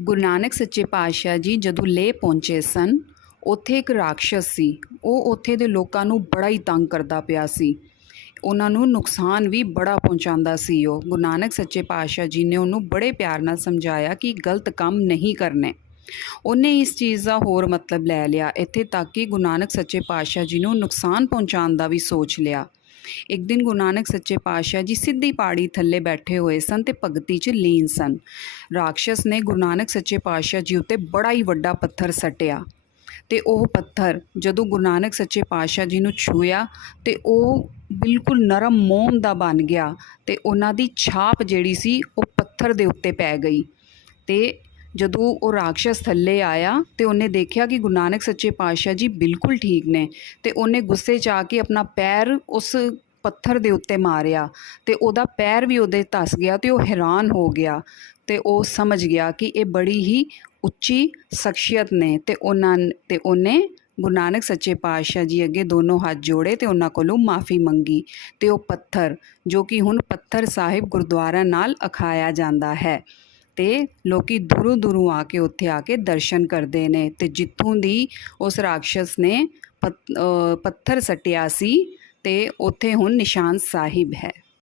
ਗੁਰੂ ਨਾਨਕ ਸੱਚੇ ਪਾਤਸ਼ਾਹ ਜੀ ਜਦੋਂ ਲੇਹ ਪਹੁੰਚੇ ਸਨ, ਉੱਥੇ ਇੱਕ ਰਾਖਸ਼ ਸੀ। ਉਹ ਉੱਥੇ ਦੇ ਲੋਕਾਂ ਨੂੰ ਬੜਾ ਹੀ ਤੰਗ ਕਰਦਾ ਪਿਆ ਸੀ। ਉਹਨਾਂ ਨੂੰ ਨੁਕਸਾਨ ਵੀ ਬੜਾ ਪਹੁੰਚਾਉਂਦਾ ਸੀ ਉਹ। ਗੁਰੂ ਨਾਨਕ ਸੱਚੇ ਪਾਤਸ਼ਾਹ ਜੀ ਨੇ ਉਹਨੂੰ ਬੜੇ ਪਿਆਰ ਨਾਲ ਸਮਝਾਇਆ ਕਿ ਗਲਤ ਕੰਮ ਨਹੀਂ ਕਰਨੇ। ਉਹਨੇ ਇਸ ਚੀਜ਼ ਦਾ ਹੋਰ ਮਤਲਬ ਲੈ ਲਿਆ। ਇੱਥੇ ਤੱਕ ਕਿ ਗੁਰੂ ਨਾਨਕ ਸੱਚੇ ਪਾਤਸ਼ਾਹ ਜੀ ਨੂੰ ਨੁਕਸਾਨ ਪਹੁੰਚਾਉਣ ਦਾ ਵੀ ਸੋਚ ਲਿਆ। ਇੱਕ ਦਿਨ ਗੁਰੂ ਨਾਨਕ ਸੱਚੇ ਪਾਤਸ਼ਾਹ ਜੀ ਸਿੱਧੀ ਪਹਾੜੀ ਥੱਲੇ ਬੈਠੇ ਹੋਏ ਸਨ ਤੇ ਭਗਤੀ 'ਚ ਲੀਨ ਸਨ। ਰਾਖਸ਼ ਨੇ ਗੁਰੂ ਨਾਨਕ ਸੱਚੇ ਪਾਤਸ਼ਾਹ ਜੀ ਉੱਤੇ ਬੜਾ ਹੀ ਵੱਡਾ ਪੱਥਰ ਸੱਟਿਆ ਤੇ ਉਹ ਪੱਥਰ ਜਦੋਂ ਗੁਰੂ ਨਾਨਕ ਸੱਚੇ ਪਾਤਸ਼ਾਹ ਜੀ ਨੂੰ ਛੂਇਆ ਤੇ ਉਹ ਬਿਲਕੁਲ ਨਰਮ ਮੋਮ ਦਾ ਬਣ ਗਿਆ ਤੇ ਉਹਨਾਂ ਦੀ ਛਾਪ ਜਿਹੜੀ ਸੀ ਉਹ ਪੱਥਰ ਦੇ ਉੱਤੇ ਪੈ ਗਈ ਤੇ ਜਦੋਂ ਉਹ ਰਾਖਸ਼ ਥੱਲੇ ਆਇਆ ਤੇ ਉਹਨੇ ਦੇਖਿਆ ਕਿ ਗੁਰੂ ਨਾਨਕ ਸੱਚੇ ਪਾਤਸ਼ਾਹ ਜੀ ਬਿਲਕੁਲ ਠੀਕ ਨੇ ਤੇ ਉਹਨੇ ਗੁੱਸੇ 'ਚ ਆ ਕੇ ਆਪਣਾ ਪੈਰ ਉਸ ਪੱਥਰ ਦੇ ਉੱਤੇ ਮਾਰਿਆ ਤੇ ਉਹਦਾ ਪੈਰ ਵੀ ਉਹਦੇ ਧਸ ਗਿਆ ਤੇ ਉਹ ਹੈਰਾਨ ਹੋ ਗਿਆ ਤੇ ਉਹ ਸਮਝ ਗਿਆ ਕਿ ਇਹ ਬੜੀ ਹੀ ਉੱਚੀ ਸ਼ਖਸੀਅਤ ਨੇ ਤੇ ਉਹਨਾਂ ਤੇ ਉਹਨੇ ਗੁਰੂ ਨਾਨਕ ਸੱਚੇ ਪਾਤਸ਼ਾਹ ਜੀ ਅੱਗੇ ਦੋਨੋਂ ਹੱਥ ਜੋੜੇ ਤੇ ਉਹਨਾਂ ਕੋਲੋਂ ਮਾਫੀ ਮੰਗੀ ਤੇ ਉਹ ਪੱਥਰ ਜੋ ਕਿ ਹੁਣ ਪੱਥਰ ਸਾਹਿਬ ਗੁਰਦੁਆਰਾ ਨਾਲ ਅਖਾਇਆ ਜਾਂਦਾ ਹੈ। ਤੇ ਲੋਕੀ ਦੂਰੋਂ ਦੂਰੋਂ ਆ ਕੇ ਉੱਥੇ ਆ ਕੇ ਦਰਸ਼ਨ ਕਰਦੇ ਨੇ ਤੇ ਜਿੱਥੋਂ ਦੀ ਉਸ ਰਾਖਸ਼ ਨੇ ਪੱਥਰ ਸੱਟਿਆ ਸੀ ਤੇ ਉੱਥੇ ਹੁਣ ਨਿਸ਼ਾਨ ਸਾਹਿਬ ਹੈ।